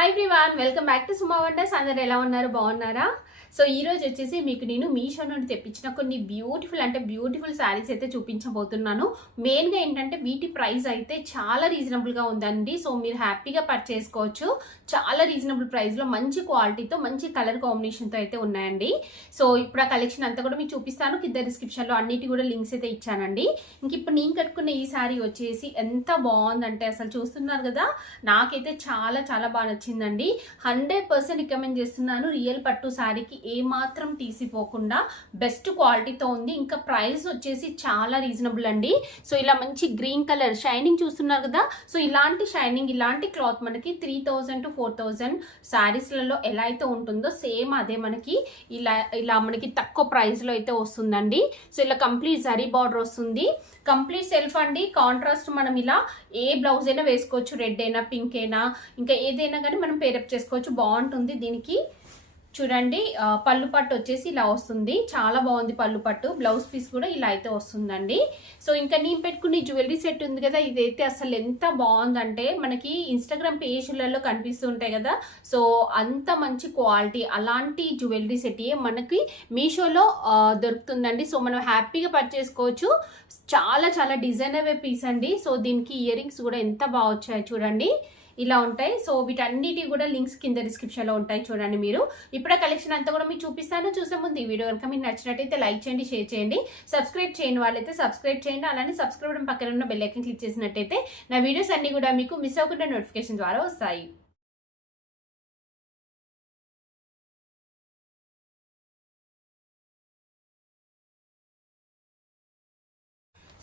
Hi everyone, welcome back to Suma wonders. అందరు ఎలా ఉన్నారు? బాగున్నారా? సో ఈ రోజు వచ్చేసి మీకు నేను మీషో నుండి తెప్పించిన కొన్ని బ్యూటిఫుల్ శారీస్ అయితే చూపించబోతున్నాను. మెయిన్గా ఏంటంటే వీటి ప్రైస్ అయితే చాలా రీజనబుల్గా ఉందండి. సో మీరు హ్యాపీగా పర్చేస్ చేసుకోవచ్చు. చాలా రీజనబుల్ ప్రైస్లో మంచి క్వాలిటీతో మంచి కలర్ కాంబినేషన్తో అయితే ఉన్నాయండి. సో ఇప్పుడు ఆ కలెక్షన్ అంతా కూడా మీకు చూపిస్తాను. కింద డిస్క్రిప్షన్లో అన్నిటి కూడా లింక్స్ అయితే ఇచ్చానండి. ఇంక ఇప్పుడు నేను కట్టుకున్న ఈ శారీ వచ్చేసి ఎంత బాగుందంటే అసలు చూస్తున్నారు కదా, నాకైతే చాలా చాలా బాగా నచ్చిందండి. 100% రికమెండ్ చేస్తున్నాను. రియల్ పట్టు శారీకి ఏమాత్రం తీసిపోకుండా బెస్ట్ క్వాలిటీతో ఉంది. ఇంకా ప్రైస్ వచ్చేసి చాలా రీజనబుల్ అండి. సో ఇలా మంచి గ్రీన్ కలర్ షైనింగ్ చూస్తున్నారు కదా. సో ఇలాంటి షైనింగ్, ఇలాంటి క్లాత్ మనకి 3000 to 4000 శారీస్లలో ఎలా అయితే ఉంటుందో సేమ్ అదే మనకి ఇలా మనకి తక్కువ ప్రైస్లో అయితే వస్తుందండి. సో ఇలా కంప్లీట్ జరీ బార్డర్ వస్తుంది, కంప్లీట్ సెల్ఫ్ అండి. కాంట్రాస్ట్ మనం ఇలా ఏ బ్లౌజ్ అయినా వేసుకోవచ్చు, రెడ్ అయినా పింక్ అయినా ఇంకా ఏదైనా కానీ మనం పేరప్ చేసుకోవచ్చు. బాగుంటుంది. దీనికి చూడండి పళ్ళు పట్టు వచ్చేసి ఇలా వస్తుంది, చాలా బాగుంది పళ్ళు పట్టు. బ్లౌజ్ పీస్ కూడా ఇలా అయితే వస్తుందండి. సో ఇంకా నేను పెట్టుకునే జ్యువెలరీ సెట్ ఉంది కదా, ఇదైతే అసలు ఎంత బాగుందంటే మనకి ఇన్స్టాగ్రామ్ పేజ్లలో కనిపిస్తుంటాయి కదా. సో అంత మంచి క్వాలిటీ అలాంటి జ్యువెలరీ సెట్ మనకి మీషోలో దొరుకుతుందండి. సో మనం హ్యాపీగా పర్చేస్ చేసుకోవచ్చు. చాలా చాలా డిజైనర్ పీస్ అండి. సో దీనికి ఇయర్ రింగ్స్ కూడా ఎంత బాగా వచ్చాయి చూడండి, ఇలా ఉంటాయి. సో వీటన్నిటి కూడా లింక్స్ కింద డిస్క్రిప్షన్లో ఉంటాయి, చూడండి మీరు. ఇప్పుడు ఆ కలెక్షన్ అంతా కూడా మీకు చూపిస్తాను. చూసే ముందు ఈ వీడియో కనుక మీకు నచ్చినట్టయితే లైక్ చేయండి, షేర్ చేయండి. సబ్స్క్రైబ్ చేయని వాళ్ళైతే సబ్స్క్రైబ్ చేయండి. అలానే సబ్స్క్రైబ్ పక్కన ఉన్న బెల్ ఐకాన్ క్లిక్ చేసినట్టయితే నా వీడియోస్ అన్ని కూడా మీకు మిస్ అవ్వకుండా నోటిఫికేషన్ ద్వారా వస్తాయి.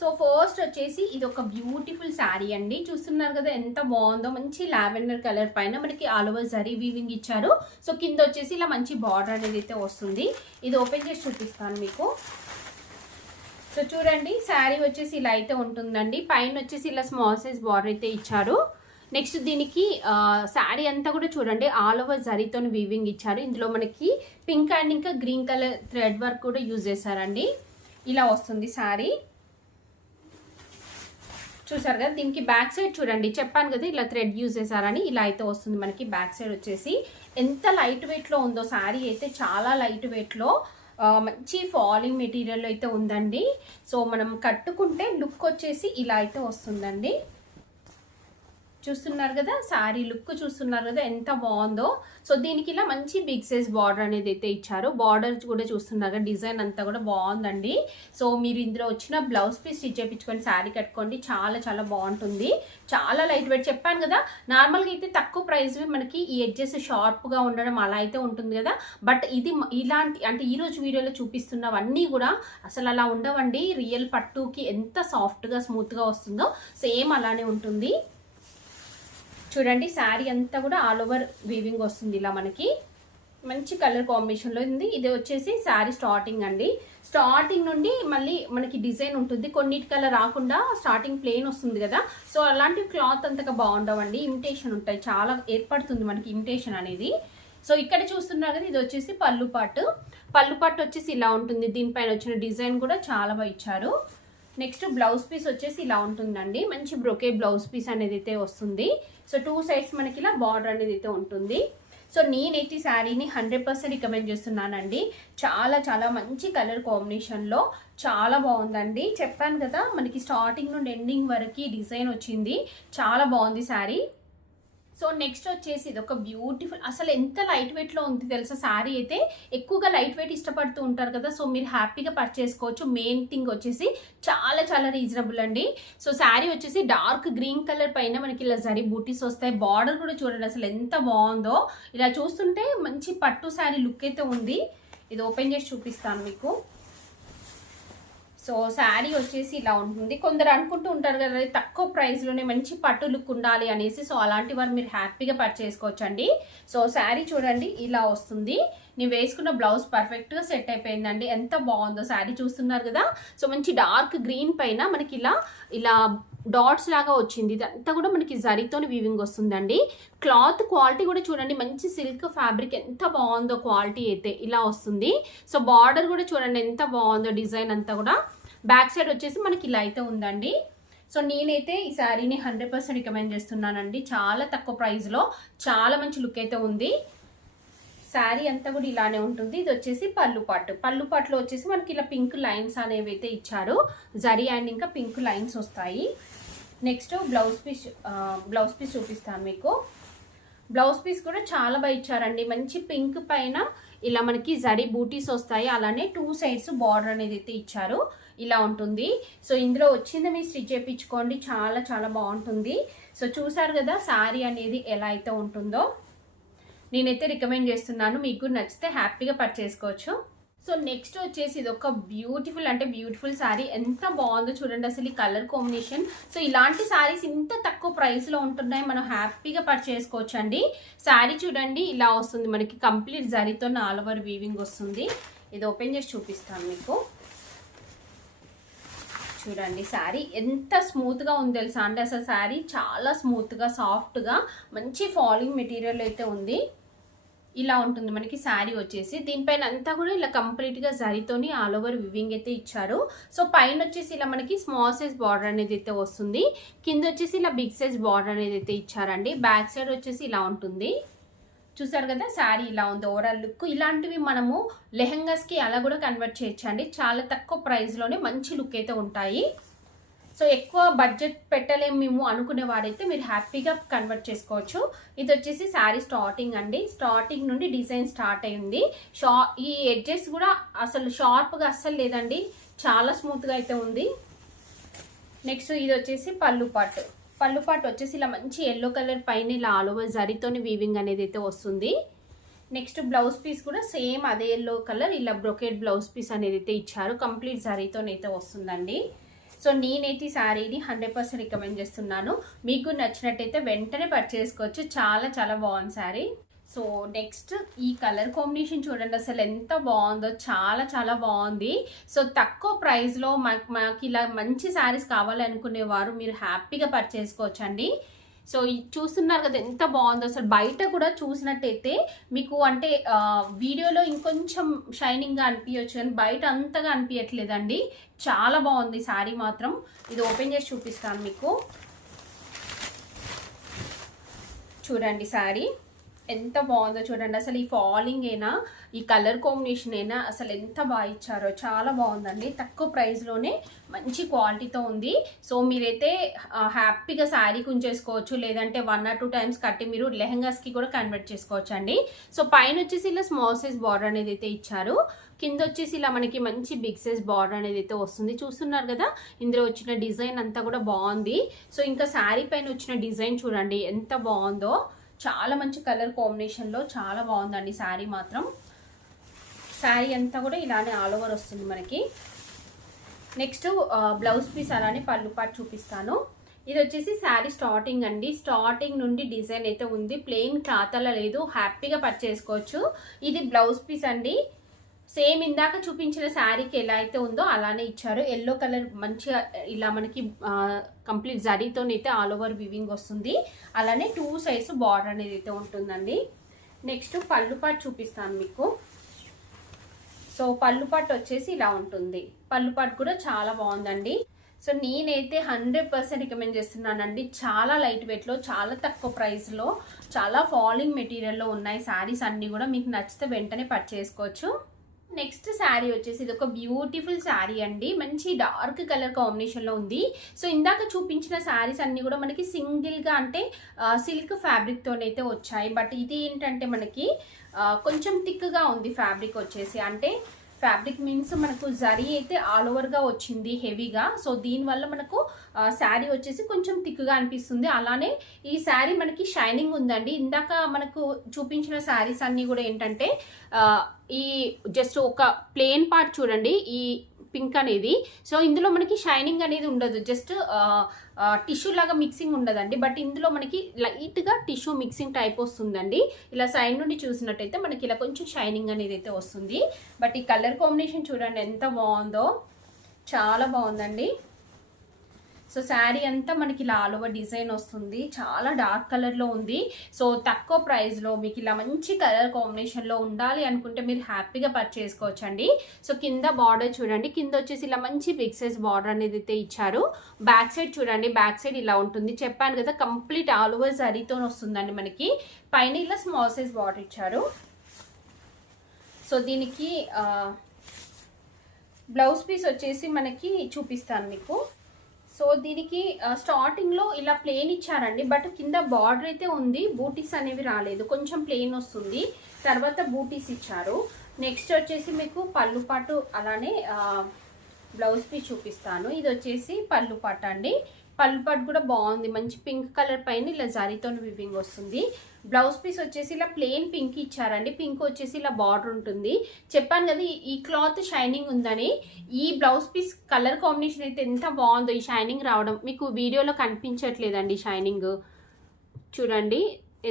సో ఫస్ట్ వచ్చేసి ఇది ఒక బ్యూటిఫుల్ శారీ అండి. చూస్తున్నారు కదా ఎంత బాగుందో. మంచి లావెండర్ కలర్ పైన మనకి ఆల్ ఓవర్ జరీ వీవింగ్ ఇచ్చారు. సో కింద వచ్చేసి ఇలా మంచి బార్డర్ అనేది అయితే వస్తుంది. ఇది ఓపెన్ చేసి చూపిస్తాను మీకు. సో చూడండి శారీ వచ్చేసి ఇలా అయితే ఉంటుందండి. పైన వచ్చేసి ఇలా స్మాల్ సైజ్ బార్డర్ అయితే ఇచ్చారు. నెక్స్ట్ దీనికి శారీ అంతా కూడా చూడండి ఆల్ ఓవర్ జరీతో వీవింగ్ ఇచ్చారు. ఇందులో మనకి పింక్ అండ్ ఇంకా గ్రీన్ కలర్ థ్రెడ్ వర్క్ కూడా యూజ్ చేశారండి. ఇలా వస్తుంది శారీ. చూసారు కదా, దీనికి బ్యాక్ సైడ్ చూడండి, చెప్పాను కదా ఇలా థ్రెడ్ యూజ్ చేశారని. ఇలా అయితే వస్తుంది మనకి బ్యాక్ సైడ్ వచ్చేసి. ఎంత లైట్ వెయిట్లో ఉందో శారీ అయితే, చాలా లైట్ వెయిట్లో మంచి ఫాలింగ్ మెటీరియల్ అయితే ఉందండి. సో మనం కట్టుకుంటే లుక్ వచ్చేసి ఇలా అయితే వస్తుందండి. చూస్తున్నారు కదా శారీ లుక్, చూస్తున్నారు కదా ఎంత బాగుందో. సో దీనికి ఇలా మంచి బిగ్ సైజ్ బార్డర్ అనేది అయితే ఇచ్చారు. బార్డర్ కూడా చూస్తున్నారు కదా, డిజైన్ అంతా కూడా బాగుందండి. సో మీరు ఇందులో వచ్చిన బ్లౌజ్ పీస్ స్టిచ్ చేయించుకొని శారీ కట్టుకోండి, చాలా చాలా బాగుంటుంది. చాలా లైట్ వెయిట్. చెప్పాను కదా, నార్మల్గా అయితే తక్కువ ప్రైస్ మనకి ఈ ఎడ్జెస్ షార్ప్గా ఉండడం అలా అయితే ఉంటుంది కదా. బట్ ఇది ఇలాంటి అంటే ఈరోజు వీడియోలో చూపిస్తున్నవన్నీ కూడా అసలు అలా ఉండవండి. రియల్ పట్టుకి ఎంత సాఫ్ట్గా స్మూత్గా వస్తుందో సేమ్ అలానే ఉంటుంది. చూడండి శారీ అంతా కూడా ఆల్ ఓవర్ వీవింగ్ వస్తుంది. ఇలా మనకి మంచి కలర్ కాంబినేషన్లో ఉంది. ఇది వచ్చేసి శారీ స్టార్టింగ్ అండి. స్టార్టింగ్ నుండి మళ్ళీ మనకి డిజైన్ ఉంటుంది, కొన్నిటి కలర్ రాకుండా స్టార్టింగ్ ప్లెయిన్ వస్తుంది కదా. సో అలాంటి క్లాత్ అంతగా బాగుండవండి, ఇమిటేషన్ ఉంటాయి. చాలా ఏర్పడుతుంది మనకి ఇమిటేషన్ అనేది. సో ఇక్కడ చూస్తున్నారు కదా, ఇది వచ్చేసి పళ్ళు పట్టు వచ్చేసి ఇలా ఉంటుంది. దీనిపైన వచ్చిన డిజైన్ కూడా చాలా బాగా ఇచ్చారు. నెక్స్ట్ బ్లౌజ్ పీస్ వచ్చేసి ఇలా ఉంటుందండి. మంచి బ్రొకే బ్లౌజ్ పీస్ అనేది అయితే వస్తుంది. సో 2 సైడ్స్ మనకి ఇలా బార్డర్ అనేది అయితే ఉంటుంది. సో నేనైతే శారీని 100% రికమెండ్ చేస్తున్నానండి. చాలా చాలా మంచి కలర్ కాంబినేషన్లో చాలా బాగుందండి. చెప్పాను కదా మనకి స్టార్టింగ్ నుండి ఎండింగ్ వరకు డిజైన్ వచ్చింది, చాలా బాగుంది శారీ. సో నెక్స్ట్ వచ్చేసి ఇది ఒక బ్యూటిఫుల్, అసలు ఎంత లైట్ వెయిట్లో ఉంది తెలుసా శారీ అయితే. ఎక్కువగా లైట్ వెయిట్ ఇష్టపడుతూ ఉంటారు కదా, సో మీరు హ్యాపీగా పర్చేస్ చేసుకోవచ్చు. మెయిన్ థింగ్ వచ్చేసి చాలా చాలా రీజనబుల్ అండి. సో శారీ వచ్చేసి డార్క్ గ్రీన్ కలర్ పైన మనకి ఇలా జరీ బూటీస్ వస్తాయి. బార్డర్ కూడా చూడండి అసలు ఎంత బాగుందో. ఇలా చూస్తుంటే మంచి పట్టు శారీ లుక్ అయితే ఉంది. ఇది ఓపెన్ చేసి చూపిస్తాను మీకు. సో శారీ వచ్చేసి ఇలా ఉంటుంది. కొందరు అనుకుంటూ ఉంటారు కదా తక్కువ ప్రైస్లోనే మంచి పట్టు లుక్ ఉండాలి అనేసి. సో అలాంటి వారు మీరు హ్యాపీగా పర్చేస్ చేసుకోవచ్చండి. సో శారీ చూడండి ఇలా వస్తుంది. నేను వేసుకున్న బ్లౌజ్ పర్ఫెక్ట్గా సెట్ అయిపోయిందండి. ఎంత బాగుందో శారీ, చూస్తున్నారు కదా. సో మంచి డార్క్ గ్రీన్ పైన మనకి ఇలా డాట్స్ లాగా వచ్చింది. ఇదంతా కూడా మనకి జరీతో వీవింగ్ వస్తుందండి. క్లాత్ క్వాలిటీ కూడా చూడండి, మంచి సిల్క్ ఫ్యాబ్రిక్ ఎంత బాగుందో క్వాలిటీ అయితే ఇలా వస్తుంది. సో బార్డర్ కూడా చూడండి ఎంత బాగుందో, డిజైన్ అంతా కూడా. బ్యాక్ సైడ్ వచ్చేసి మనకి ఇలా అయితే ఉందండి. సో నేనైతే ఈ శారీని 100% రికమెండ్ చేస్తున్నానండి. చాలా తక్కువ ప్రైస్లో చాలా మంచి లుక్ అయితే ఉంది. శారీ అంతా కూడా ఇలానే ఉంటుంది. ఇది వచ్చేసి పళ్ళు పాటులో వచ్చేసి మనకి ఇలా పింక్ లైన్స్ అనేవి అయితే ఇచ్చారు. జరీ అండ్ ఇంకా పింక్ లైన్స్ వస్తాయి. నెక్స్ట్ బ్లౌజ్ పీస్ చూపిస్తాను మీకు. బ్లౌజ్ పీస్ కూడా చాలా బాగా ఇచ్చారండి. మంచి పింక్ పైన ఇలా మనకి జరీ బూటీస్ వస్తాయి. అలానే 2 సైడ్స్ బార్డర్ అనేది అయితే ఇచ్చారు. ఇలా ఉంటుంది. సో ఇందులో వచ్చింది మీరు స్టిచ్ చేయించుకోండి, చాలా చాలా బాగుంటుంది. సో చూసారు కదా శారీ అనేది ఎలా అయితే ఉంటుందో. నేనైతే రికమెండ్ చేస్తున్నాను. మీకు నచ్చితే హ్యాపీగా పర్చేసుకోవచ్చు. సో నెక్స్ట్ వచ్చేసి ఇది ఒక బ్యూటిఫుల్ శారీ. ఎంత బాగుందో చూడండి అసలు ఈ కలర్ కాంబినేషన్. సో ఇలాంటి శారీస్ ఇంత తక్కువ ప్రైస్లో ఉంటున్నాయి, మనం హ్యాపీగా పర్చేసుకోవచ్చు అండి. శారీ చూడండి ఇలా వస్తుంది మనకి, కంప్లీట్ జరీతో ఆల్ ఓవర్ వీవింగ్ వస్తుంది. ఇది ఓపెన్ చేసి చూపిస్తాను మీకు. చూడండి శారీ ఎంత స్మూత్గా ఉంది తెలుసా అంటే, అసలు శారీ చాలా స్మూత్గా సాఫ్ట్గా మంచి ఫాలింగ్ మెటీరియల్ అయితే ఉంది. ఇలా ఉంటుంది మనకి శారీ వచ్చేసి. దీనిపైన అంతా కూడా ఇలా కంప్లీట్గా జరీతోని ఆల్ ఓవర్ వివింగ్ అయితే ఇచ్చారు. సో పైన వచ్చేసి ఇలా మనకి స్మాల్ సైజ్ బార్డర్ అనేది అయితే వస్తుంది. కింద వచ్చేసి ఇలా బిగ్ సైజ్ బార్డర్ అనేది అయితే ఇచ్చారండి. బ్యాక్ సైడ్ వచ్చేసి ఇలా ఉంటుంది. చూసారు కదా శారీ ఇలా ఉంది ఓవరాల్ లుక్. ఇలాంటివి మనము లెహంగాస్కి అలా కూడా కన్వర్ట్ చేయొచ్చండి. చాలా తక్కువ ప్రైస్లోనే మంచి లుక్ అయితే ఉంటాయి. సో ఎక్కువ బడ్జెట్ పెట్టలేము మేము అనుకునే వారైతే మీరు హ్యాపీగా కన్వర్ట్ చేసుకోవచ్చు. ఇది వచ్చేసి శారీ స్టార్టింగ్ అండి. స్టార్టింగ్ నుండి డిజైన్ స్టార్ట్ అయింది. ఈ ఎడ్జెస్ కూడా అసలు షార్ప్గా అస్సలు లేదండి, చాలా స్మూత్గా అయితే ఉంది. నెక్స్ట్ ఇది వచ్చేసి పళ్ళు పాటు వచ్చేసి ఇలా మంచి ఎల్లో కలర్ పైన ఇలా ఆల్ ఓవర్ జరీతోని వీవింగ్ అనేది అయితే వస్తుంది. నెక్స్ట్ బ్లౌజ్ పీస్ కూడా సేమ్ అదే ఎల్లో కలర్ ఇలా బ్రొకెట్ బ్లౌజ్ పీస్ అనేది అయితే ఇచ్చారు. కంప్లీట్ జరీతోనైతే వస్తుందండి. సో నేనైతే ఈ శారీని 100% రికమెండ్ చేస్తున్నాను. మీకు నచ్చినట్టయితే వెంటనే పర్చేసుకోవచ్చు. చాలా చాలా బాగుంది శారీ. సో నెక్స్ట్ ఈ కలర్ కాంబినేషన్ చూడండి అసలు ఎంత బాగుందో, చాలా చాలా బాగుంది. సో తక్కువ ప్రైస్లో మాకు ఇలా మంచి శారీస్ కావాలనుకునేవారు మీరు హ్యాపీగా పర్చేసుకోవచ్చు అండి. సో చూస్తున్నారు కదా ఎంత బాగుందో. అసలు బయట కూడా చూసినట్టయితే మీకు అంటే వీడియోలో ఇంకొంచెం షైనింగ్గా అనిపించవచ్చు కానీ బయట అంతగా అనిపించట్లేదండి. చాలా బాగుంది శారీ మాత్రం. ఇది ఓపెన్ చేసి చూపిస్తాను మీకు. చూడండి శారీ ఎంత బాగుందో చూడండి. అసలు ఈ ఫాలింగ్ అయినా ఈ కలర్ కాంబినేషన్ అయినా అసలు ఎంత బాగా ఇచ్చారో, చాలా బాగుందండి. తక్కువ ప్రైస్లోనే మంచి క్వాలిటీతో ఉంది. సో మీరైతే హ్యాపీగా శారీకి ఉంచేసుకోవచ్చు, లేదంటే 1 or 2 టైమ్స్ కట్టి మీరు లెహంగాస్కి కూడా కన్వర్ట్ చేసుకోవచ్చు అండి. సో పైన వచ్చేసి ఇలా స్మాల్ సైజ్ బార్డర్ అనేది అయితే ఇచ్చారు. కింద వచ్చేసి ఇలా మనకి మంచి బిగ్ సైజ్ బార్డర్ అనేది అయితే వస్తుంది. చూస్తున్నారు కదా ఇందులో వచ్చిన డిజైన్ అంతా కూడా బాగుంది. సో ఇంకా శారీ పైన వచ్చిన డిజైన్ చూడండి ఎంత బాగుందో. చాలా మంచి కలర్ కాంబినేషన్లో చాలా బాగుందండి శారీ మాత్రం. శారీ అంతా కూడా ఇలానే ఆల్ ఓవర్ వస్తుంది మనకి. నెక్స్ట్ బ్లౌజ్ పీస్ అలానే పళ్ళు పాటు చూపిస్తాను. ఇది వచ్చేసి శారీ స్టార్టింగ్ అండి. స్టార్టింగ్ నుండి డిజైన్ అయితే ఉంది. ప్లెయిన్ క్లాత్ అలా లేదు, హ్యాపీగా పర్చేసుకోవచ్చు. ఇది బ్లౌజ్ పీస్ అండి. సేమ్ ఇందాక చూపించిన శారీకి ఎలా అయితే ఉందో అలానే ఇచ్చారు. ఎల్లో కలర్ మంచిగా ఇలా మనకి కంప్లీట్ జరీతోనైతే ఆల్ ఓవర్ వివింగ్ వస్తుంది. అలానే 2 సైడ్స్ బార్డర్ అనేది అయితే ఉంటుందండి. నెక్స్ట్ పళ్ళు పాటు చూపిస్తాను మీకు. సో పళ్ళు పాటు వచ్చేసి ఇలా ఉంటుంది. పళ్ళు పాటు కూడా చాలా బాగుందండి. సో నేనైతే 100% రికమెండ్ చేస్తున్నానండి. చాలా లైట్ వెయిట్లో, చాలా తక్కువ ప్రైస్లో, చాలా ఫాలింగ్ మెటీరియల్లో ఉన్నాయి శారీస్ అన్నీ కూడా. మీకు నచ్చితే వెంటనే పర్చేసుకోవచ్చు. నెక్స్ట్ శారీ వచ్చేసి ఇది ఒక బ్యూటిఫుల్ శారీ అండి. మంచి డార్క్ కలర్ కాంబినేషన్లో ఉంది. సో ఇందాక చూపించిన శారీస్ అన్నీ కూడా మనకి సింగిల్గా అంటే సిల్క్ ఫ్యాబ్రిక్తోనైతే వచ్చాయి. బట్ ఇది ఏంటంటే మనకి కొంచెం థిక్గా ఉంది ఫ్యాబ్రిక్ వచ్చేసి. అంటే ఫ్యాబ్రిక్ మీన్స్ మనకు జరీ అయితే ఆల్ ఓవర్గా వచ్చింది హెవీగా. సో దీనివల్ల మనకు శారీ వచ్చేసి కొంచెం థిక్గా అనిపిస్తుంది. అలానే ఈ శారీ మనకి షైనింగ్ ఉందండి. ఇందాక మనకు చూపించిన శారీస్ అన్నీ కూడా ఏంటంటే ఈ జస్ట్ ఒక ప్లెయిన్ పార్ట్ చూడండి ఈ పింక్ అనేది. సో ఇందులో మనకి షైనింగ్ అనేది ఉండదు, జస్ట్ టిష్యూ లాగా మిక్సింగ్ ఉండదండి. బట్ ఇందులో మనకి లైట్గా టిష్యూ మిక్సింగ్ టైప్ వస్తుందండి. ఇలా సైడ్ నుండి చూసినట్టయితే మనకి ఇలా కొంచెం షైనింగ్ అనేది అయితే వస్తుంది. బట్ ఈ కలర్ కాంబినేషన్ చూడండి ఎంత బాగుందో, చాలా బాగుందండి. సో శారీ అంతా మనకి ఇలా ఆల్ ఓవర్ డిజైన్ వస్తుంది, చాలా డార్క్ కలర్లో ఉంది. సో తక్కువ ప్రైస్లో మీకు ఇలా మంచి కలర్ కాంబినేషన్లో ఉండాలి అనుకుంటే మీరు హ్యాపీగా పర్చేస్ చేసుకోవచ్చండి. సో కింద బార్డర్ చూడండి, కింద వచ్చేసి ఇలా మంచి బిగ్ సైజ్ బార్డర్ అనేది అయితే ఇచ్చారు. బ్యాక్ సైడ్ చూడండి, బ్యాక్ సైడ్ ఇలా ఉంటుంది. చెప్పాను కదా కంప్లీట్ ఆల్ ఓవర్ జరీతో వస్తుందండి మనకి. పైన ఇలా స్మాల్ సైజ్ బార్డర్ ఇచ్చారు. సో దీనికి బ్లౌజ్ పీస్ వచ్చేసి మనకి చూపిస్తాను మీకు. సో దీనికి స్టార్టింగ్లో ఇలా ప్లెయిన్ ఇచ్చారండి, బట్ కింద బార్డర్ అయితే ఉంది, బూటీస్ అనేవి రాలేదు, కొంచెం ప్లెయిన్ వస్తుంది. తర్వాత బూటీస్ ఇచ్చారు. నెక్స్ట్ వచ్చేసి మీకు పళ్ళు పాటు అలానే బ్లౌజ్ పీస్ చూపిస్తాను. ఇది వచ్చేసి పళ్ళు పాట అండి. పళ్ళు పాటు కూడా బాగుంది, మంచి పింక్ కలర్ పైన ఇలా జరీతో వివింగ్ వస్తుంది. బ్లౌజ్ పీస్ వచ్చేసి ఇలా ప్లెయిన్ పింక్ ఇచ్చారండి, పింక్ వచ్చేసి ఇలా బార్డర్ ఉంటుంది. చెప్పాను కదా ఈ క్లాత్ షైనింగ్ ఉందని. ఈ బ్లౌజ్ పీస్ కలర్ కాంబినేషన్ అయితే ఎంత బాగుందో, ఈ షైనింగ్ రావడం మీకు వీడియోలో కనిపించట్లేదండి. షైనింగ్ చూడండి,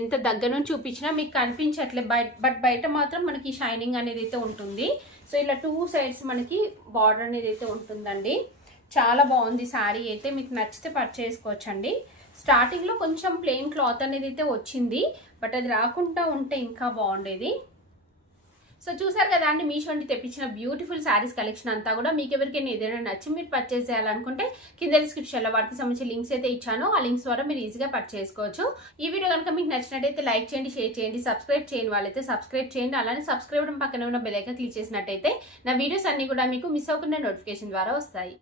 ఎంత దగ్గర నుంచి చూపించినా మీకు కనిపించట్లేదు, బట్ బయట మాత్రం మనకి షైనింగ్ అనేది అయితే ఉంటుంది. సో ఇలా 2 సైడ్స్ మనకి బార్డర్ అనేది అయితే ఉంటుందండి. చాలా బాగుంది శారీ అయితే, మీకు నచ్చితే పర్చేస్ చేసుకోవచ్చండి. స్టార్టింగ్లో కొంచెం ప్లెయిన్ క్లాత్ అనేది అయితే వచ్చింది, బట్ అది రాకుండా ఉంటే ఇంకా బాగుండేది. సో చూసారు కదా అండి, మీషో నుండి తెప్పించిన బ్యూటిఫుల్ శారీస్ కలెక్షన్ అంతా కూడా. మీకు ఎవరికైనా ఏదైనా నచ్చి మీరు పర్చేస్ చేయాలనుకుంటే కింద డిస్క్రిప్షన్లో వాటికి సంబంధించిన లింక్స్ అయితే ఇచ్చాను, ఆ లింక్స్ ద్వారా మీరు ఈజీగా పర్చేస్ చేసుకోవచ్చు. ఈ వీడియో కనుక మీకు నచ్చినట్టయితే లైక్ చేయండి, షేర్ చేయండి, సబ్స్క్రైబ్ చేయని వాళ్ళైతే సబ్స్క్రైబ్ చేయండి. అలానే సబ్స్క్రైబ్ పక్కన ఉన్న బెల్ ఐకాన్ క్లిక్ చేసినట్టయితే నా వీడియోస్ అన్ని కూడా మీకు మిస్ అవ్వకుండా నోటిఫికేషన్ ద్వారా వస్తాయి.